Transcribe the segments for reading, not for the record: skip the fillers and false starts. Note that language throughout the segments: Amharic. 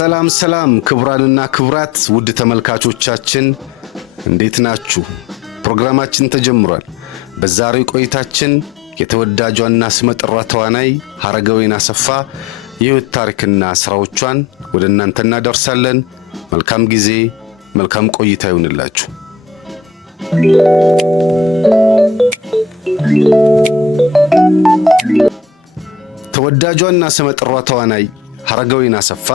ሰላም ክቡራንና ክቡራት ውድ ተመልካቾቻችን እንዴት ናችሁ? ፕሮግራማችን ተጀምሯል። በዛሬው ቆይታችን የተወዳጇና ስመጥሯ ተዋናይ ሀረገወይን አሰፋ የህይወት ታሪክና ስራዎቿን ወደ እናንተ እናደርሳለን። መልካም ጊዜ፣ መልካም ቆይታ ይሁንላችሁ። ተወዳጇና ስመጥሯ ተዋናይ ሀረገወይን አሰፋ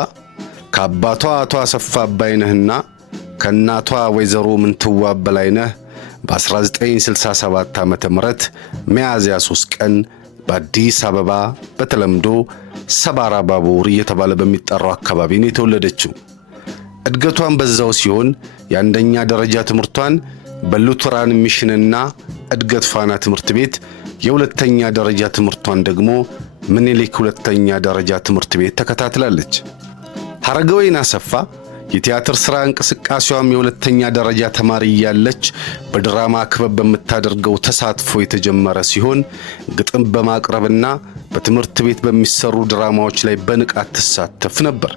ከአባቷ አቶ አሰፋ አባይነህና ከእናቷ ወይዘሮ ምንትዋብ በላይነህ በ1967 ዓመተ ምህረት ሚያዝያ 3 ቀን በአዲስ አበባ በተለምዶ ሰባራ ባቡር እየተባለ በሚጠራው አካባቢ ነው የተወለደችው። እድገቷን በዛው ሲሆን የአንደኛ ደረጃ ትምህርቷን በሉተራን ሚሽንና እድገት ፋና ትምህርት ቤት፣ የሁለተኛ ደረጃ ትምህርቷን ደግሞ ምኒልክ ሁለተኛ ደረጃ ትምህርት ቤት ተከታትላለች። ሀረገወይን አሰፋ የቲያትር ሥራ እንቅስቃሴዋም የሁለተኛ ደረጃ ተማሪ ያለች በድራማ ክበብ በመታደርገው ተሳትፎ የተጀመረ ሲሆን ግጥም በማቅረብና በትምህርት ቤት በሚሰሩ ድራማዎች ላይ በንቃት ተሳተፍ ነበር።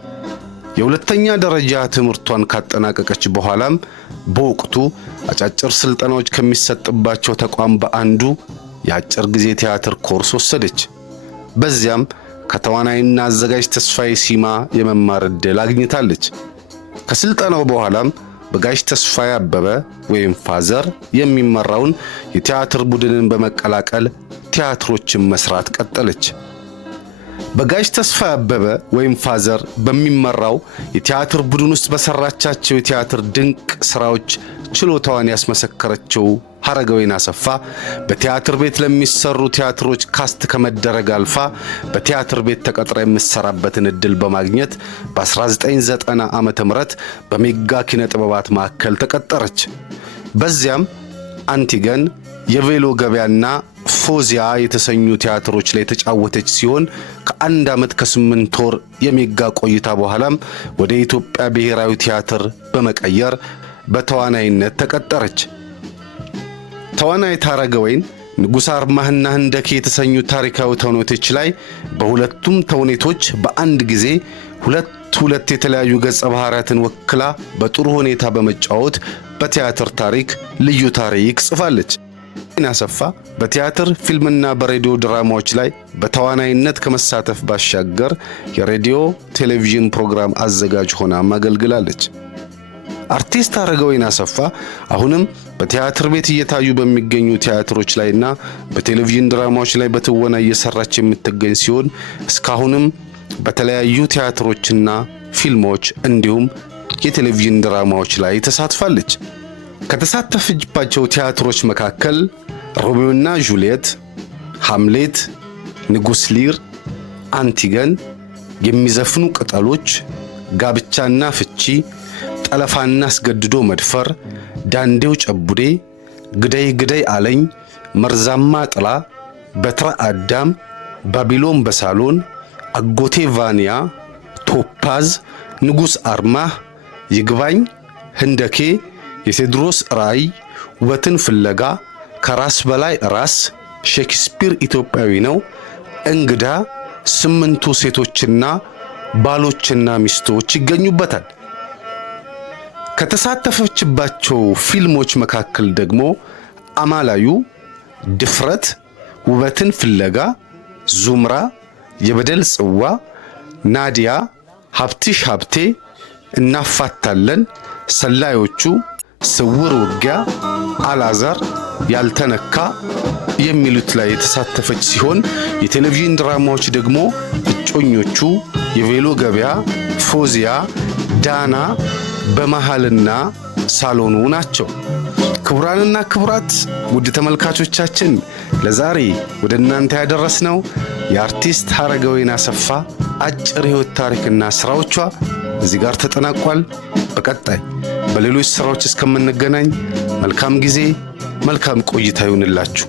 የሁለተኛ ደረጃ ትምህርቷን ካጠናቀቀች በኋላም በወቅቱ አጫጭር ስልጠናዎች ከሚሰጥባቸው ተቋም በአንዱ የአጭር ጊዜ ቲያትር ኮርስ ወሰደች። በዚያም ከተዋናይና አዘጋጅ ተስፋዬ ሲማ የመማር ዕድል አግኝታለች። ከስልጠናው በኋላም በጋሽ ተስፋዬ አበበ ወይም ፋዘር የሚመራውን የቲያትር ቡድንን በመቀላቀል ቲያትሮችን መስራት ቀጠለች። በጋሽ ተስፋዬ አበበ ወይም ፋዘር በሚመራው የቲያትር ቡድን ውስጥ በሰራቻቸው የቲያትር ድንቅ ስራዎች ችሎታዋን ያስመሰከረችው ሀረገወይን አሰፋ በቲያትር ቤት ለሚሰሩ ቲያትሮች ካስት ከመደረግ አልፋ በቲያትር ቤት ተቀጥራ የምትሰራበትን ዕድል በማግኘት በ1990 ዓመተ ምህረት በሜጋ ኪነ ጥበባት ማዕከል ተቀጠረች። በዚያም አንቲገን፣ የቬሎ ገበያና ፎዚያ የተሰኙ ቲያትሮች ላይ ተጫወተች ሲሆን ከአንድ ዓመት ከ8 ወር የሜጋ ቆይታ በኋላም ወደ ኢትዮጵያ ብሔራዊ ቲያትር በመቀየር በተዋናይነት ተቀጠረች። ተዋናይት ሀረገወይን ንጉሥ አርማህና ህንደኬ የተሰኙ ታሪካዊ ተውኔቶች ላይ በሁለቱም ተውኔቶች በአንድ ጊዜ ሁለት የተለያዩ ገጸ ባህሪያትን ወክላ በጥሩ ሁኔታ በመጫወት በቲያትር ታሪክ ልዩ ታሪክ ጽፋለች። አሰፋ በቲያትር ፊልምና በሬዲዮ ድራማዎች ላይ በተዋናይነት ከመሳተፍ ባሻገር የሬዲዮ ቴሌቪዥን ፕሮግራም አዘጋጅ ሆና አገልግላለች። አርቲስት ሀረገወይን አሰፋ አሁንም በቲያትር ቤት እየታዩ በሚገኙ ቲያትሮች ላይና በቴሌቪዥን ድራማዎች ላይ በትወና እየሰራች የምትገኝ ሲሆን እስካሁንም በተለያዩ ቲያትሮችና ፊልሞች እንዲሁም የቴሌቪዥን ድራማዎች ላይ ተሳትፋለች። ከተሳተፈችባቸው ቲያትሮች መካከል ሮሚዮና ጁልየት፣ ሃምሌት፣ ንጉሥ ሊር፣ አንቲገን፣ የሚዘፍኑ ቅጠሎች፣ ጋብቻና ፍቺ፣ ጠለፋና አስገድዶ መድፈር፣ ዳንዴው ጨቡዴ፣ ግደይ አለኝ፣ መርዛማ ጥላ፣ በትረ አዳም፣ ባቢሎን በሳሎን፣ አጎቴ ቫንያ፣ ቶፓዝ፣ ንጉሥ አርማህ፣ ይግባኝ፣ ህንደኬ፣ የቴዎድሮስ ራእይ፣ ውበትን ፍለጋ፣ ከራስ በላይ ራስ፣ ሼክስፒር ኢትዮጵያዊ ነው፣ እንግዳ፣ 8 ሴቶችና ባሎችና ሚስቶች ይገኙበታል። ከተሳተፈችባቸው ፊልሞች መካከል ደግሞ አማላዩ፣ ድፍረት፣ ውበትን ፍለጋ፣ ዙምራ፣ የበደል ጽዋ፣ ናዲያ፣ ሀብትሽ ሀብቴ፣ እናፋታለን፣ ሰላዮቹ፣ ስውር ውጊያ፣ አላዛር፣ ያልተነካ የሚሉት ላይ የተሳተፈች ሲሆን የቴሌቪዥን ድራማዎች ደግሞ እጮኞቹ፣ የቬሎ ገበያ፣ ፎዚያ፣ ዳና፣ በመሃልና ሳሎኑ ናቸው። ክቡራንና ክቡራት ውድ ተመልካቾቻችን ለዛሬ ወደ እናንተ ያደረስነው የአርቲስት ሀረገወይን አሰፋ አጭር ሕይወት ታሪክና ስራዎቿ እዚህ ጋር ተጠናቋል። በቀጣይ በሌሎች ስራዎች እስከምንገናኝ መልካም ጊዜ፣ መልካም ቆይታ ይሁንላችሁ።